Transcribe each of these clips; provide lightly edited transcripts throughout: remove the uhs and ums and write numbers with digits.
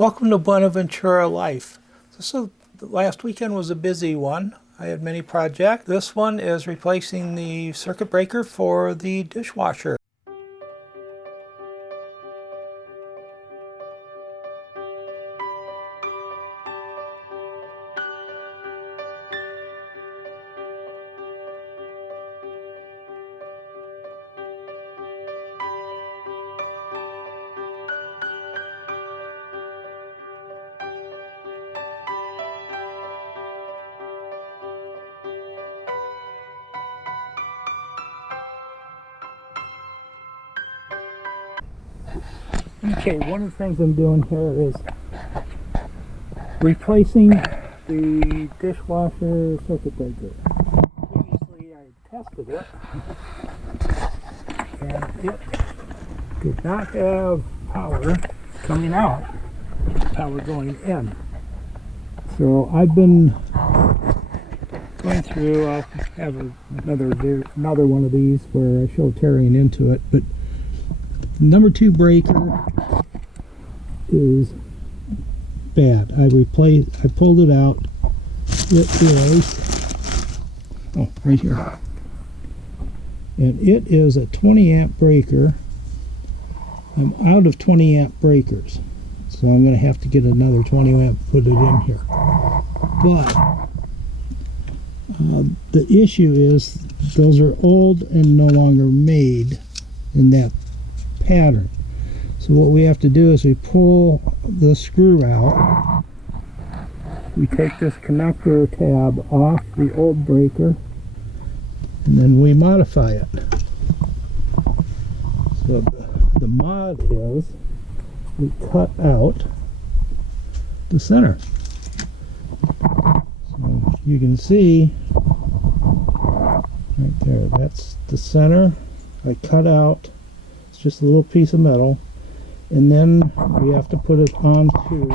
Welcome to Buena Ventura Life. The last weekend was a busy one. I had many projects. This one is replacing the circuit breaker for the dishwasher. Okay, one of the things I'm doing here is replacing the dishwasher circuit breaker. Previously I tested it and it did not have power coming out, power going in. So I've been going through, I'll have another one of these where I show tearing into it, but number 2 breaker is bad. I pulled it out. It is, right here. And it is a 20 amp breaker. I'm out of 20 amp breakers. So I'm going to have to get another 20 amp, put it in here. But the issue is those are old and no longer made in that pattern. So what we have to do is we pull the screw out, we take this connector tab off the old breaker, and then we modify it. So the mod is we cut out the center. So you can see right there, that's the center. I cut out just a little piece of metal, and then we have to put it onto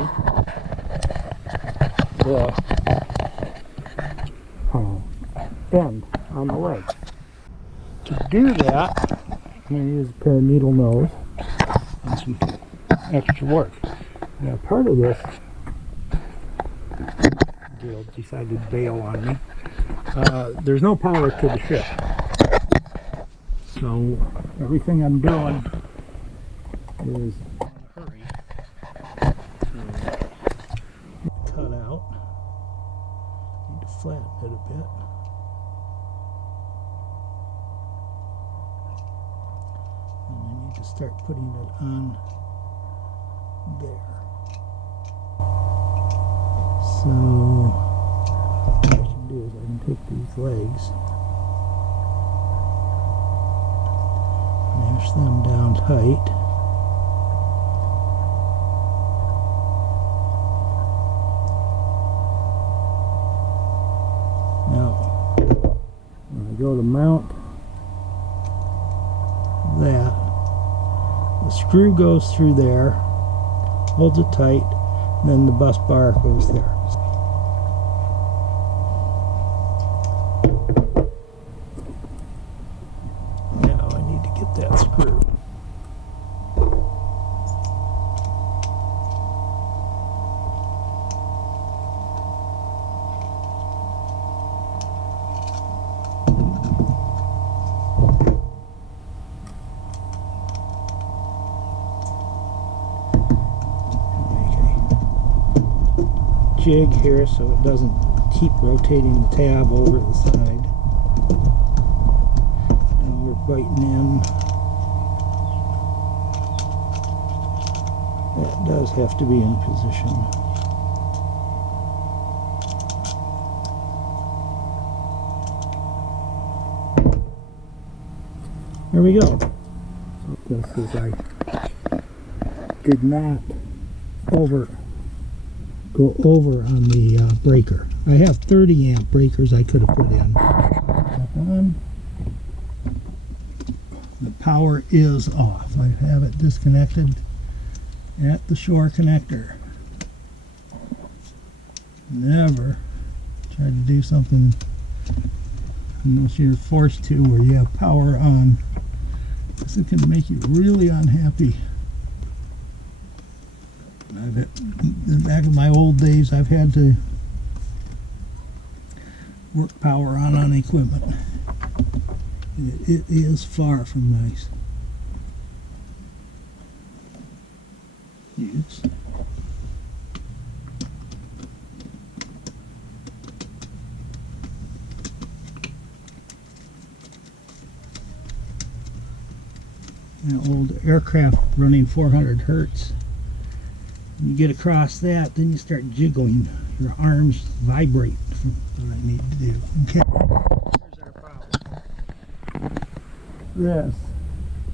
the end on the leg. To do that, I'm going to use a pair of needle nose and some extra work. Now part of this deal decided to bail on me. There's no power to the ship. So everything I'm doing is in a hurry to cut out. Need to flatten it a bit. And I need to start putting it on there. So what I can do is I can take these legs, mash them down tight. Now, when I go to mount that, the screw goes through there, holds it tight, and then the bus bar goes there. That screw. Jig here so it doesn't keep rotating the tab over the side. Now we're biting in. That does have to be in position. There we go. So this is, I did not go over on the breaker. I have 30 amp breakers I could have put in. The power is off. I have it disconnected at the shore connector. Never try to do something unless you're forced to, where you have power on, because it can make you really unhappy. Back in my old days, I've had to work power on equipment. It is far from nice. Yes. An old aircraft running 400 hertz. When you get across that, then you start jiggling. Your arms vibrate from what I need to do. Okay. Here's our problem. This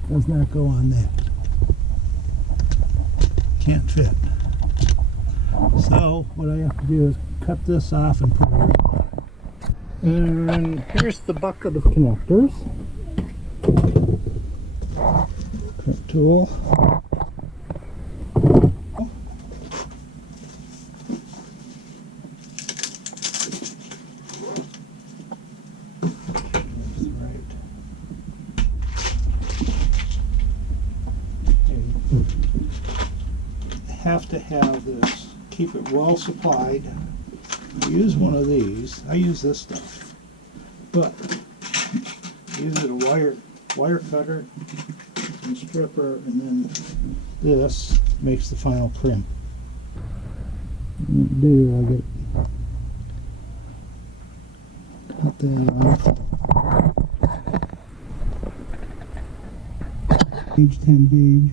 does not go on that. Can't fit. So what I have to do is cut this off and put it on. And here's the bucket of connectors. Cut tool. Have to have this, keep it well supplied. I use one of these. I use this stuff, but use it a wire cutter and stripper, and then this makes the final crimp. What do I get? Cut that off. Gauge 10 gauge.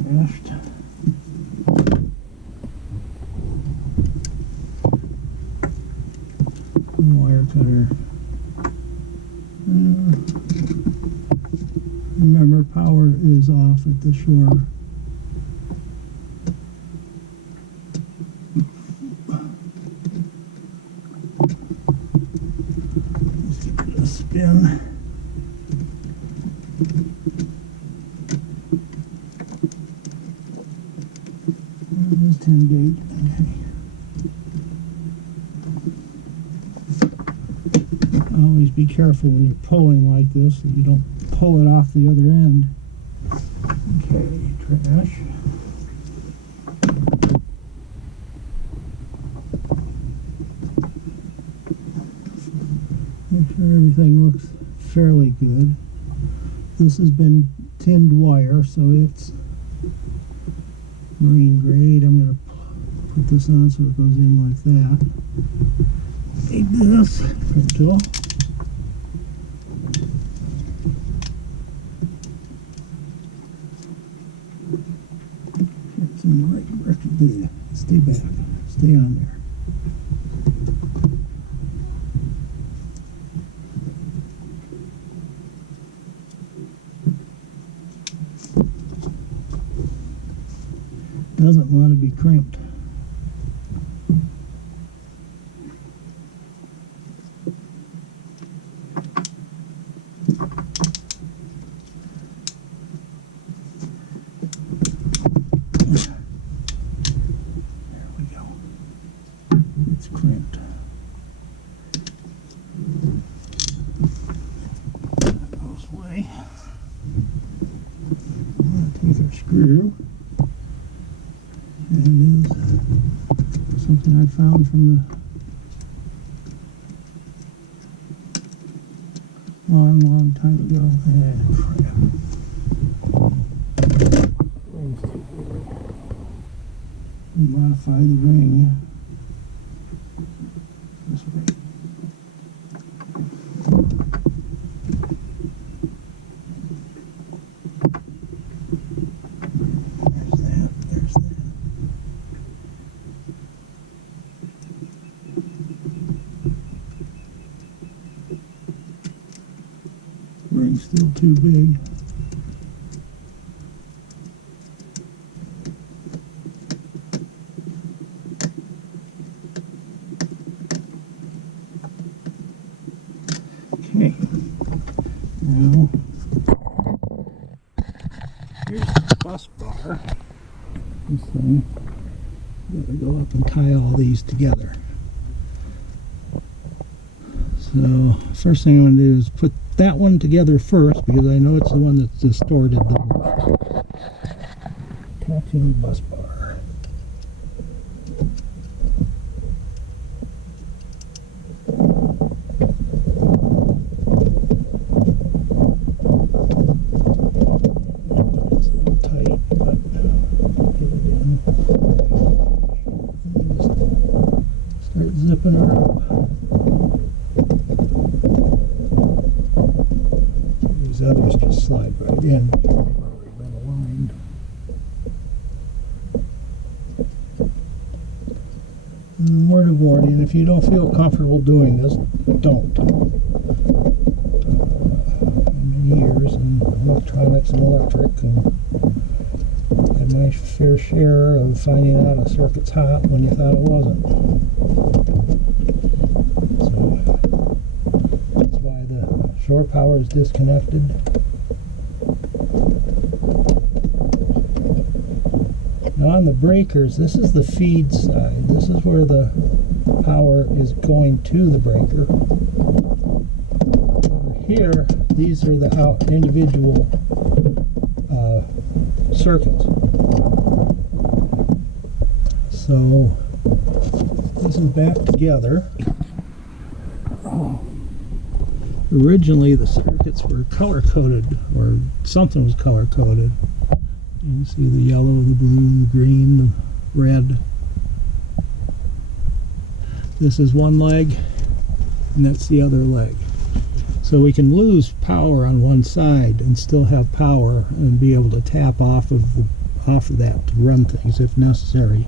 Trashed. Wire cutter. Remember, power is off at the shore. Let's give it a spin. There's 10 gauge. Okay. Always be careful when you're pulling like this that you don't pull it off the other end. Okay, trash. Make sure everything looks fairly good. This has been tinned wire, so it's marine grade. I'm going to put this on so it goes in like that. Take this crimp tool. It's in the right direction. Stay back. Stay on there. Doesn't want to be crimped. There we go. It's crimped. That goes away. I'm going to take our screw. And it is something I found from the long time ago. Crap. Modify the ring this way. There's that. Ring's still too big. Okay. Now, here's the bus bar. This thing. Gotta go up and tie all these together. So So first thing I'm going to do is put that one together first, because I know it's the one that's distorted the most. Attaching bus bar. It's a little tight, but get it in. Just start zipping her up. These others just slide right in. They've already been aligned. Word of warning, if you don't feel comfortable doing this, don't. Many years in electronics and electric, and had my fair share of finding out a circuit's hot when you thought it wasn't. So that's why the shore power is disconnected. Now on the breakers, this is the feed side. This is where the power is going to the breaker. Over here, these are the individual circuits. So this is back together. Originally the circuits were color-coded, or something was color-coded. You can see the yellow, the blue, the green, the red. This is one leg, and that's the other leg. So we can lose power on one side and still have power and be able to tap off of that to run things if necessary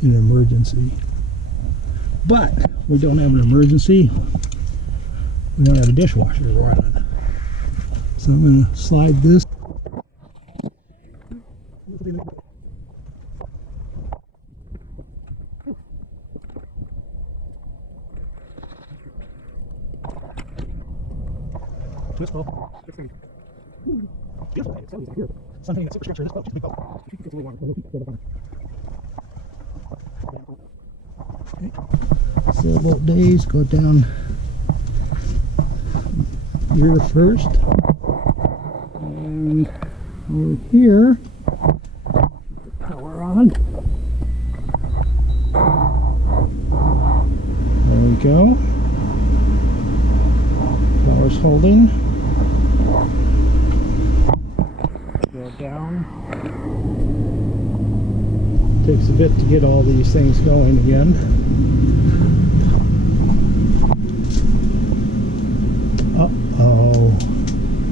in an emergency. But we don't have an emergency. We don't have a dishwasher to run on. So I'm going to slide this. Twist ball. Something that's super structure. This boat just big boat. Sailboat days go down here first, and over here, keep the power on. There we go. Power's holding. Go down. Takes a bit to get all these things going again. Uh-oh.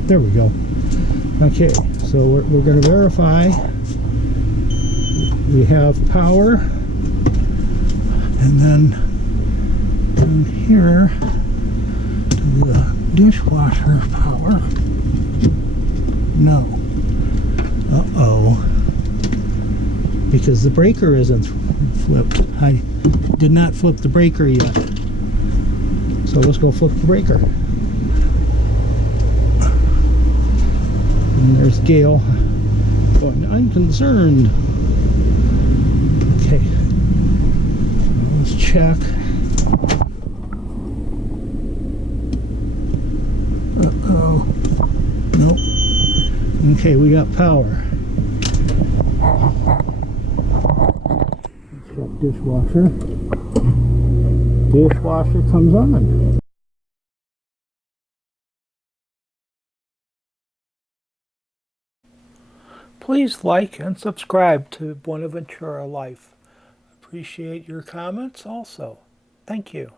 There we go. Okay, so we're going to verify we have power, and then down here to the dishwasher power. No. Uh-oh. Because the breaker isn't flipped. I did not flip the breaker yet. So let's go flip the breaker. And there's Gail going, I'm concerned. Okay. Let's check. Uh-oh. Nope. Okay, we got power. Check dishwasher. Dishwasher comes on. Please like and subscribe to Buena Ventura Life. Appreciate your comments also. Thank you.